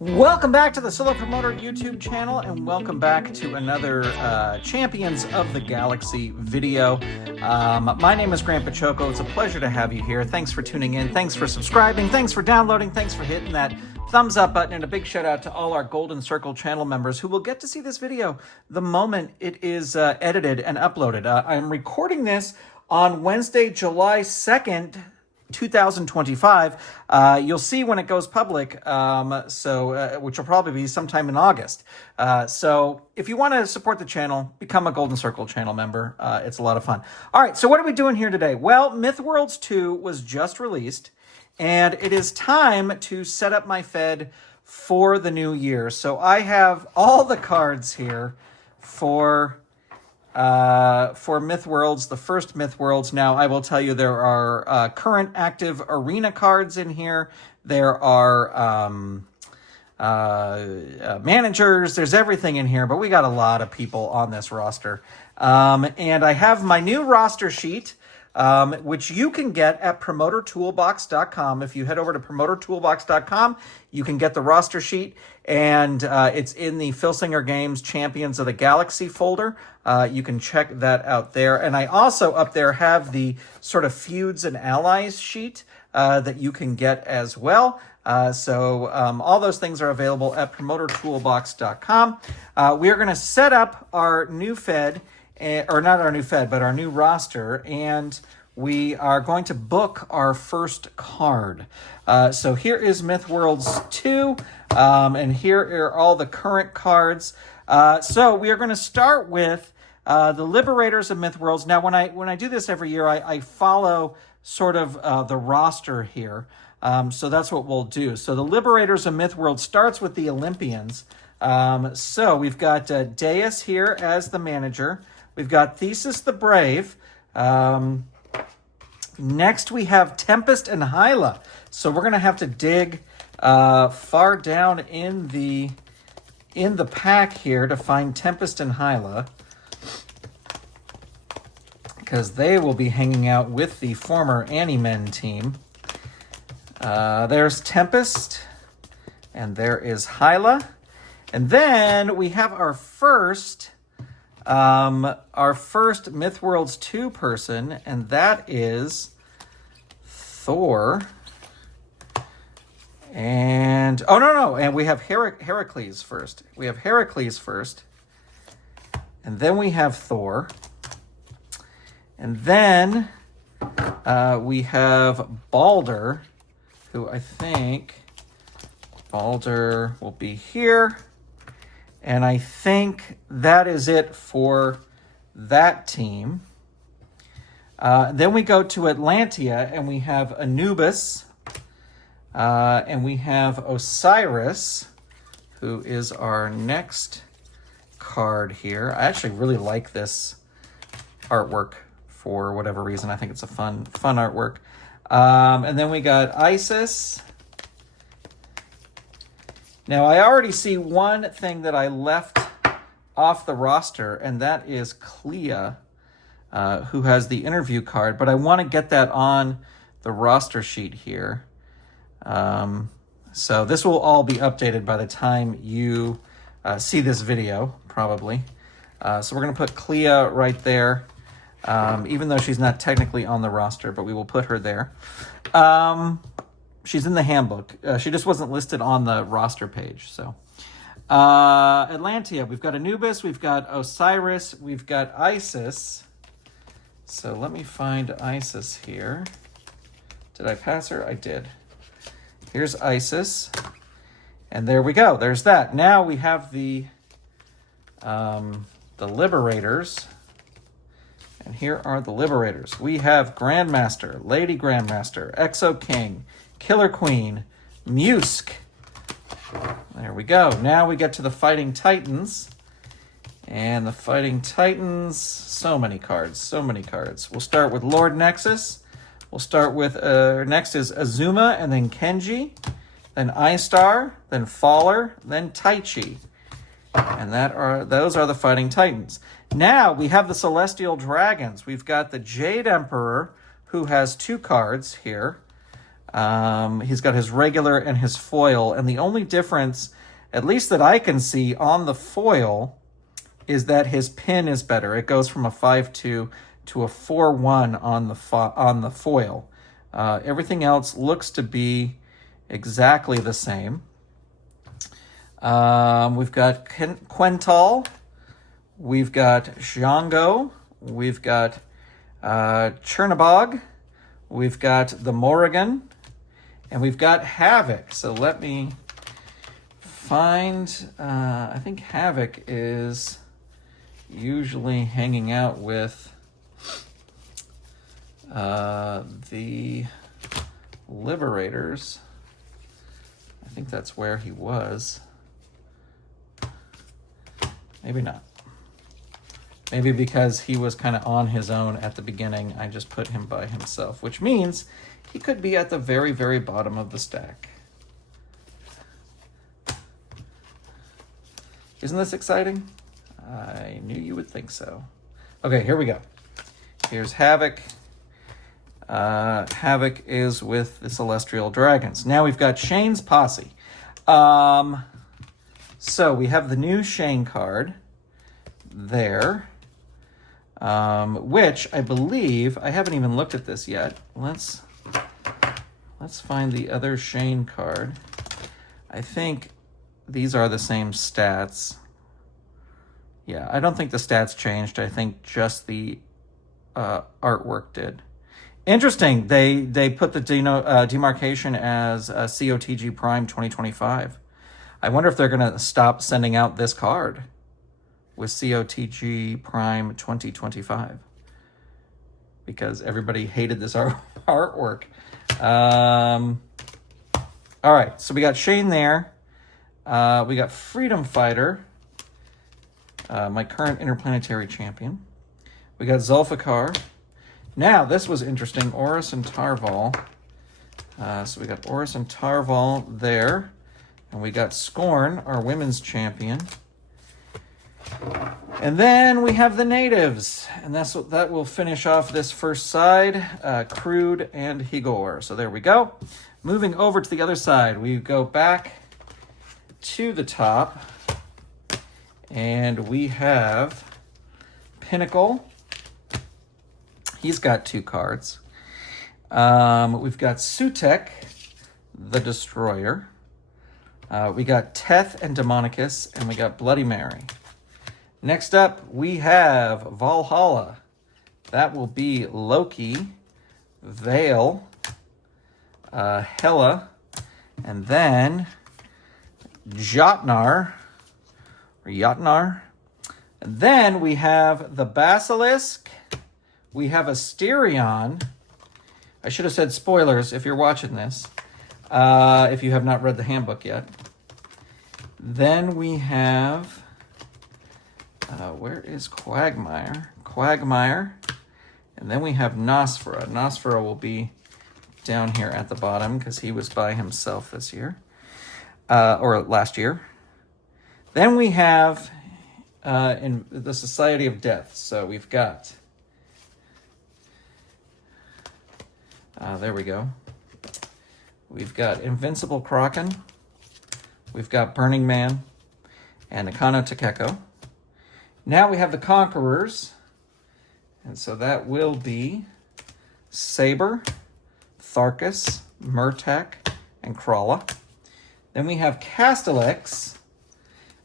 Welcome back to the Solo Promoter YouTube channel, and welcome back to another Champions of the Galaxy video. My name is Grant Pachoco. It's a pleasure to have you here. Thanks for tuning in. Thanks for subscribing. Thanks for downloading. Thanks for hitting that thumbs up button, and a big shout out to all our Golden Circle channel members who will get to see this video the moment it is edited and uploaded. I'm recording this on Wednesday, July 2nd, 2025. You'll see when it goes public, which will probably be sometime in August. So if you want to support the channel, become a Golden Circle channel member. It's a lot of fun. All right, so what are we doing here today? Well, Mythworlds 2 was just released, and it is time to set up my Fed for the new year. So I have all the cards here for Mythworlds, the first Mythworlds. Now, I will tell you there are current active arena cards in here. There are managers. There's everything in here, but we got a lot of people on this roster. And I have my new roster sheet, which you can get at promotertoolbox.com. If you head over to promotertoolbox.com, you can get the roster sheet, and it's in the Filsinger Games Champions of the Galaxy folder. You can check that out there. And I also up there have the sort of Feuds and Allies sheet that you can get as well. So all those things are available at promotertoolbox.com. We are going to set up our new Fed, or not our new Fed, but our new roster, and we are going to book our first card. So here is Mythworlds 2, and here are all the current cards. So we are going to start with the Liberators of Mythworlds. Now, when I do this every year, I follow sort of the roster here. So that's what we'll do. So the Liberators of Mythworlds starts with the Olympians. So we've got Deus here as the manager. We've got Thesis the Brave. Next, we have Tempest and Hyla. So we're going to have to dig far down in the pack here to find Tempest and Hyla, because they will be hanging out with the former Animen team. There's Tempest, and there is Hyla. And then we have our first Mythworlds 2 person, and that is Thor. And, and we have Heracles first. We have Heracles first, and then we have Thor. And then we have Balder, who I think Balder will be here. And I think that is it for that team. Then we go to Atlantia, and we have Anubis, and we have Osiris, who is our next card here. I actually really like this artwork for whatever reason. I think it's a fun artwork. And then we got Isis. Now, I already see one thing that I left off the roster, and that is Clea, who has the interview card, but I want to get that on the roster sheet here. So this will all be updated by the time you see this video, probably. So we're going to put Clea right there, even though she's not technically on the roster, but we will put her there. She's in the handbook. She just wasn't listed on the roster page. So Atlantia, we've got Anubis, we've got Osiris, we've got Isis. So let me find Isis here. Did I pass her? I did. Here's Isis. And there we go. There's that. Now we have the Liberators. And here are the Liberators. We have Grandmaster, Lady Grandmaster, Exo King, Killer Queen, Musk. There we go. Now we get to the Fighting Titans. And the Fighting Titans, so many cards, so many cards. We'll start with Lord Nexus. We'll start with, next is Azuma, and then Kenji, then I-Star, then Faller, then Taichi. And those are the Fighting Titans. Now we have the Celestial Dragons. We've got the Jade Emperor, who has 2 cards here. He's got his regular and his foil, and the only difference, at least that I can see on the foil, is that his pin is better. It goes from a 5.2 to a 4.1 on the foil. Everything else looks to be exactly the same. We've got Quental, we've got Django, we've got Chernabog, we've got the Morrigan, and we've got Havoc. So let me find, I think Havoc is usually hanging out with the Liberators. I think that's where he was. Maybe not. Maybe because he was kind of on his own at the beginning, I just put him by himself, which means he could be at the very, very bottom of the stack. Isn't this exciting? I knew you would think so. Okay, here we go. Here's Havoc. Havoc is with the Celestial Dragons. Now we've got Shane's Posse. So we have the new Shane card there, which I believe, I haven't even looked at this yet. Let's find the other Shane card. I think these are the same stats. Yeah, I don't think the stats changed. I think just the artwork did. Interesting. They put the demarcation as COTG Prime 2025. I wonder if they're going to stop sending out this card with COTG Prime 2025 because everybody hated this artwork. All right, so we got Shane there. We got Freedom Fighter, my current interplanetary champion. We got Zulfikar. Now, this was interesting. Oris and Tarval. So we got Oris and Tarval there. And we got Scorn, our women's champion. And then we have the natives. And that will finish off this first side. Crude and Higor. So there we go. Moving over to the other side, we go back to the top. And we have Pinnacle. He's got 2 cards. We've got Sutek, the Destroyer. We got Teth and Demonicus, and we got Bloody Mary. Next up, we have Valhalla. That will be Loki, Vale, Hela, and then Jotnar, or Jotnar. And then we have the Basilisk. We have Asterion. I should have said spoilers if you're watching this, if you have not read the handbook yet. Then we have, where is Quagmire? Quagmire. And then we have Nosfera. Nosfera will be down here at the bottom because he was by himself this year, or last year. Then we have in the Society of Death. So we've got, there we go. We've got Invincible Kraken. We've got Burning Man and Akano Takeko. Now we have the Conquerors. And so that will be Saber, Tharkus, Murtak, and Krala. Then we have Castellax.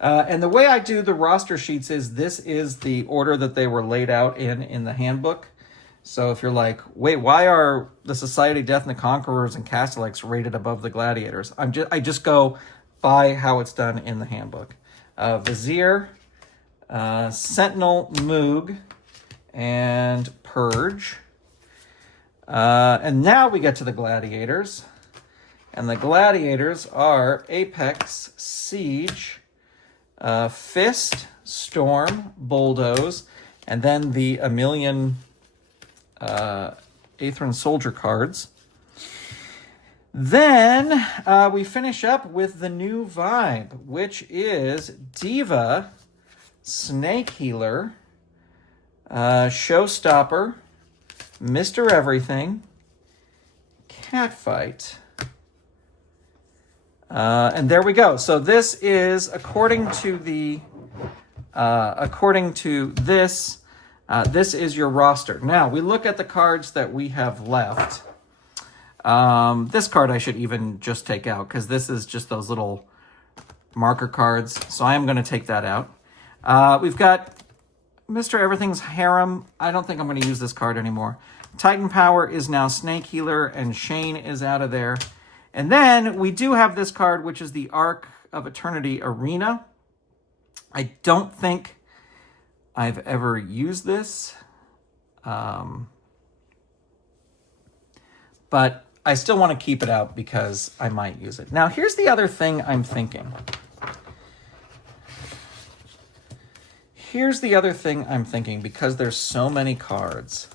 And the way I do the roster sheets is this is the order that they were laid out in the handbook. So if you're like, wait, why are the Society of Death and the Conquerors and Castellax rated above the Gladiators? I just go by how it's done in the handbook. Vizier, Sentinel, Moog, and Purge. And now we get to the Gladiators. And the Gladiators are Apex, Siege, Fist, Storm, Bulldoze, and then the a million Aethran Soldier cards. Then we finish up with the new vibe, which is Diva, Snake Healer, Showstopper, Mr. Everything, Catfight. And there we go. So this is, according to this is your roster. Now, we look at the cards that we have left. This card I should even just take out because this is just those little marker cards. So I am going to take that out. We've got Mr. Everything's Harem. I don't think I'm going to use this card anymore. Titan Power is now Snake Healer, and Shane is out of there. And then we do have this card, which is the Arc of Eternity Arena. I don't think I've ever used this. But I still want to keep it out because I might use it. Now, here's the other thing I'm thinking. Here's the other thing I'm thinking, because there's so many cards.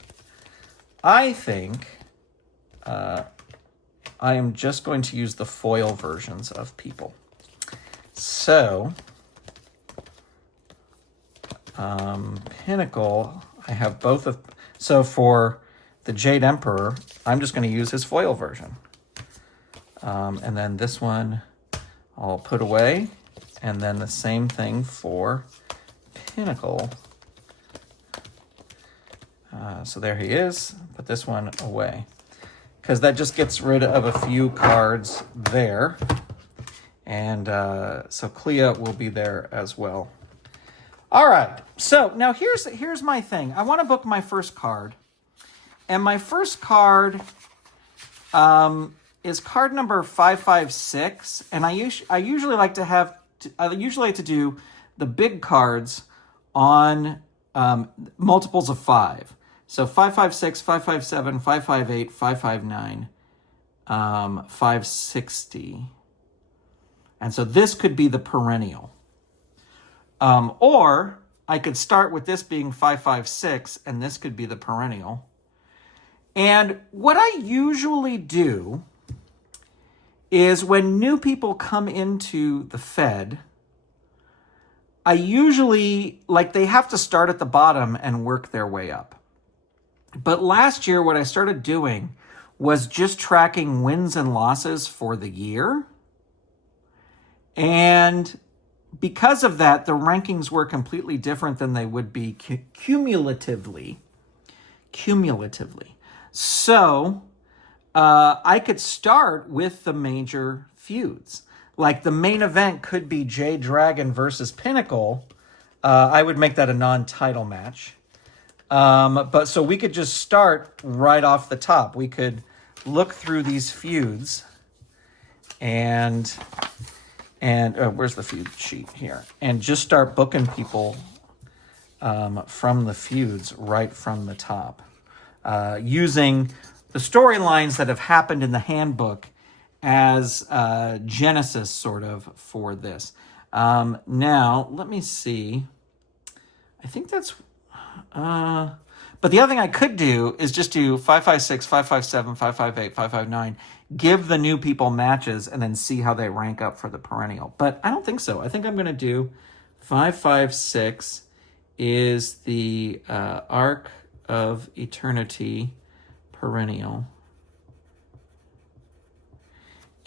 I think I am just going to use the foil versions of people. So, Pinnacle, I have both of... So for the Jade Emperor, I'm just going to use his foil version. And then this one I'll put away. And then the same thing for Pinnacle. So there he is. Put this one away. Because that just gets rid of a few cards there. And so Clea will be there as well. All right. So now here's my thing. I want to book my first card. And my first card is card number 556. And I usually like to do the big cards on multiples of 5. So 556, 557, 558, 559, 560. And so this could be the perennial. Or I could start with this being 556, and this could be the perennial. And what I usually do is when new people come into the Fed, I usually, they have to start at the bottom and work their way up. But last year, what I started doing was just tracking wins and losses for the year. And because of that, the rankings were completely different than they would be cumulatively. So I could start with the major feuds. Like the main event could be Jade Dragon versus Pinnacle. I would make that a non-title match. But so we could just start right off the top. We could look through these feuds and where's the feud sheet here? And just start booking people from the feuds right from the top. Using the storylines that have happened in the handbook as genesis sort of for this. Now, let me see. I think that's... but the other thing I could do is just do 556, 557, 558, 559, give the new people matches, and then see how they rank up for the perennial. But I don't think so. I think I'm going to do 556 is the Arc of Eternity perennial.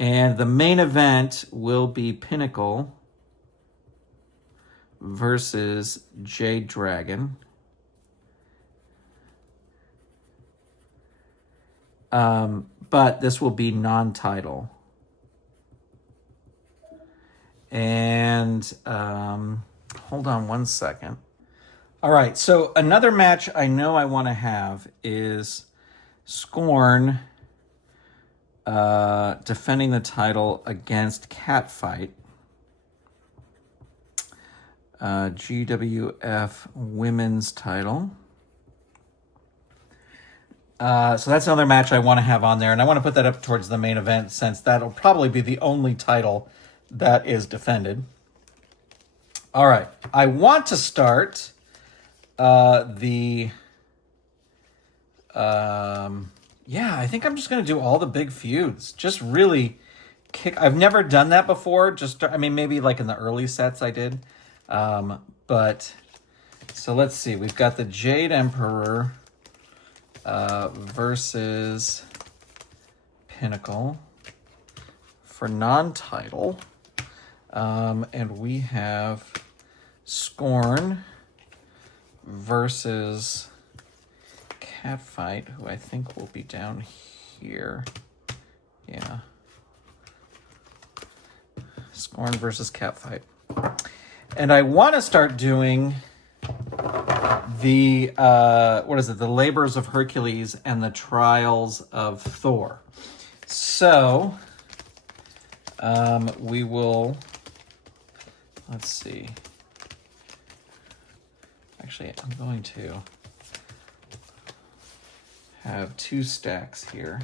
And the main event will be Pinnacle versus Jade Dragon. But this will be non-title. And hold on one second. All right, so another match I know I want to have is Scorn defending the title against Catfight. GWF Women's title. So that's another match I want to have on there, and I want to put that up towards the main event since that'll probably be the only title that is defended. All right, I want to start I think I'm just going to do all the big feuds. Just really kick. I've never done that before. Maybe like in the early sets I did. But so let's see. We've got the Jade Emperor versus Pinnacle for non-title. And we have Scorn versus Catfight, who I think will be down here. Yeah. Scorn versus Catfight. And I want to start doing the, the Labors of Hercules and the Trials of Thor. So, we will, let's see. Actually, I'm going to have 2 stacks here.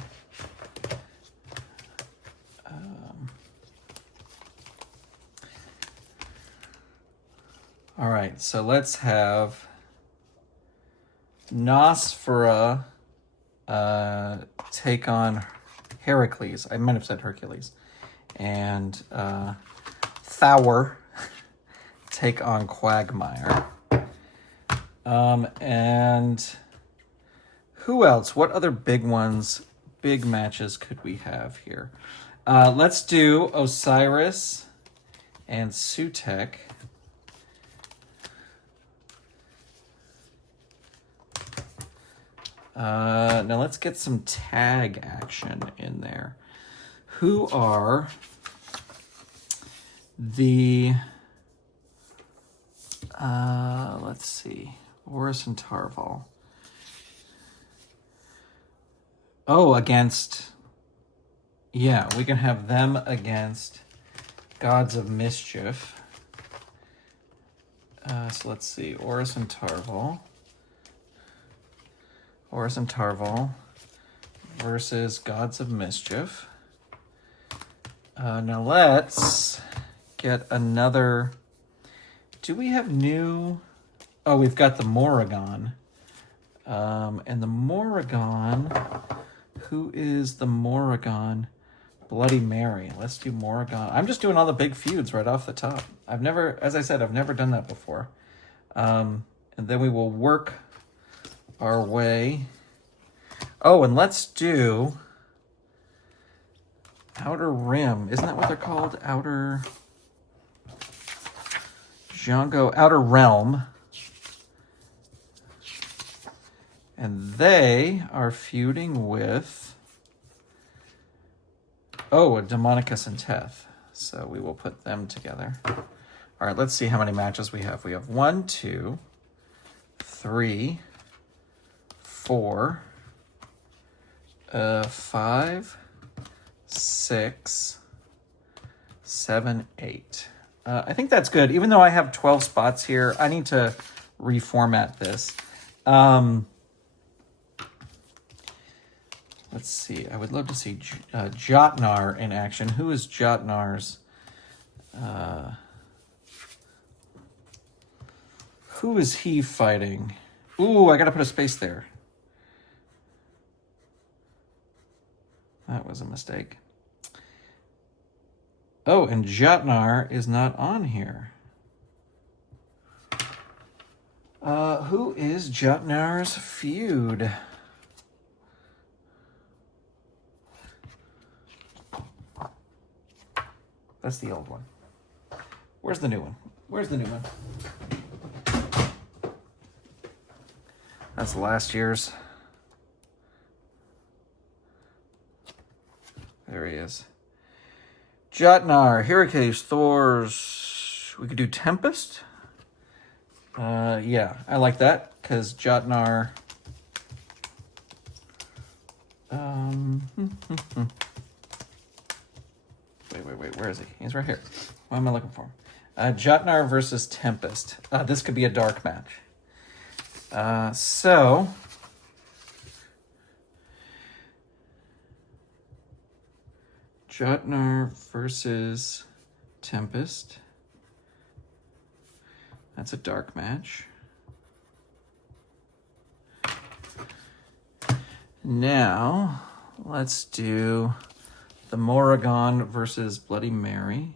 All right, so let's have Nosfera take on Heracles. I might have said Hercules. And Thor take on Quagmire. And who else? What other big ones, big matches could we have here? Let's do Osiris and Sutek. Now let's get some tag action in there. Who are the, let's see, Horus and Tarval. Oh, against, yeah, we can have them against Gods of Mischief. So let's see, Horus and Tarval. Horus and Tarval versus Gods of Mischief. Now let's get another. Do we have new? Oh, we've got the Morrigan. And the Morrigan, who is the Morrigan? Bloody Mary. Let's do Morrigan. I'm just doing all the big feuds right off the top. I've never, as I said, I've never done that before. And then we will work our way. Oh, and let's do Outer Rim. Isn't that what they're called? Outer Django, Outer Realm. And they are feuding with, oh, a Demonicus and Teth. So we will put them together. All right, let's see how many matches we have. We have 1, 2, 3, 4, 5, 6, 7, 8. I think that's good. Even though I have 12 spots here, I need to reformat this. Let's see. I would love to see Jotnar in action. Who is Jotnar's? Who is he fighting? Ooh, I got to put a space there. That was a mistake. Oh, and Jotnar is not on here. Who is Jotnar's feud? That's the old one. Where's the new one? Where's the new one? That's last year's. There he is. Jotnar, Heracles, Thor's. We could do Tempest. Yeah, I like that because Jotnar. Wait. Where is he? He's right here. What am I looking for? Jotnar versus Tempest. This could be a dark match. So. Jotnar versus Tempest. That's a dark match. Now, let's do the Morrigan versus Bloody Mary.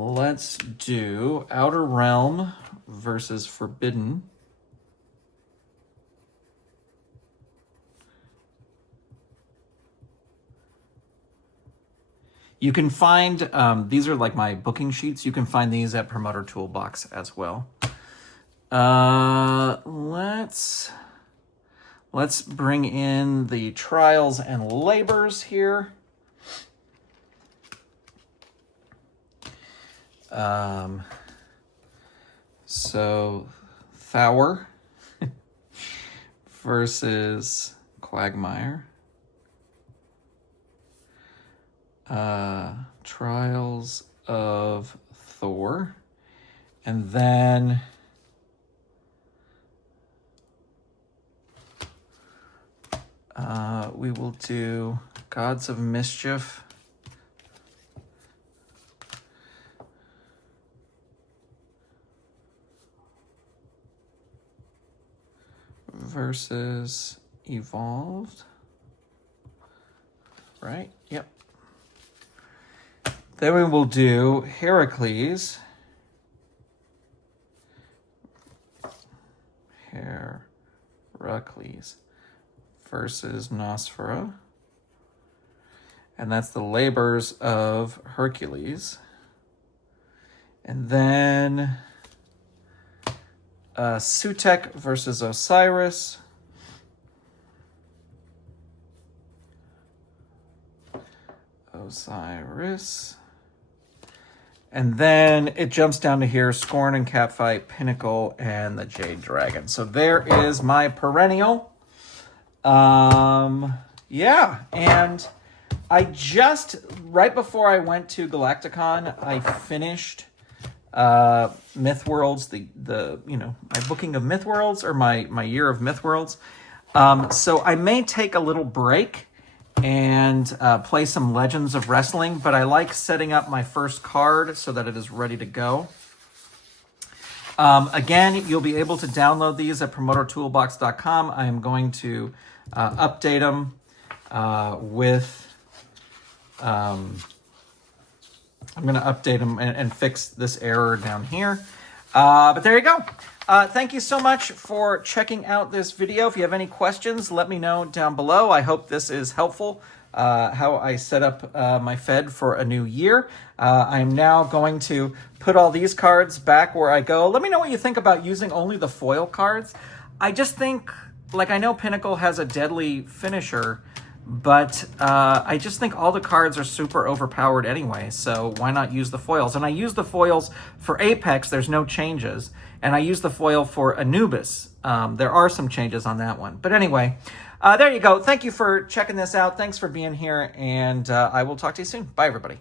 let's do Outer Realm versus Forbidden. You can find, these are like my booking sheets. You can find these at Promoter Toolbox as well. Let's bring in the trials and labors here. So Thauer versus Quagmire. Trials of Thor. And then we will do Gods of Mischief versus Evolved. Right? Yep. Then we will do Heracles. Heracles versus Nosfera. And that's the labors of Hercules. And then Sutekh versus Osiris. Osiris. And then it jumps down to here, Scorn and Catfight, Pinnacle, and the Jade Dragon. So there is my perennial. Yeah, and I just, right before I went to Galacticon, I finished Mythworlds, my booking of Mythworlds, or my year of Mythworlds. So I may take a little break and play some Legends of Wrestling, but I like setting up my first card so that it is ready to go. Again, you'll be able to download these at promotertoolbox.com. I am going to update them I'm going to update them and fix this error down here. But there you go. Thank you so much for checking out this video. If you have any questions, let me know down below. I hope this is helpful, how I set up my Fed for a new year. I'm now going to put all these cards back where I go. Let me know what you think about using only the foil cards. I just think, like, I know Pinnacle has a deadly finisher, but I just think all the cards are super overpowered anyway, so why not use the foils? And I use the foils for Apex, there's no changes. And I use the foil for Anubis. There are some changes on that one. But anyway, there you go. Thank you for checking this out. Thanks for being here, and I will talk to you soon. Bye, everybody.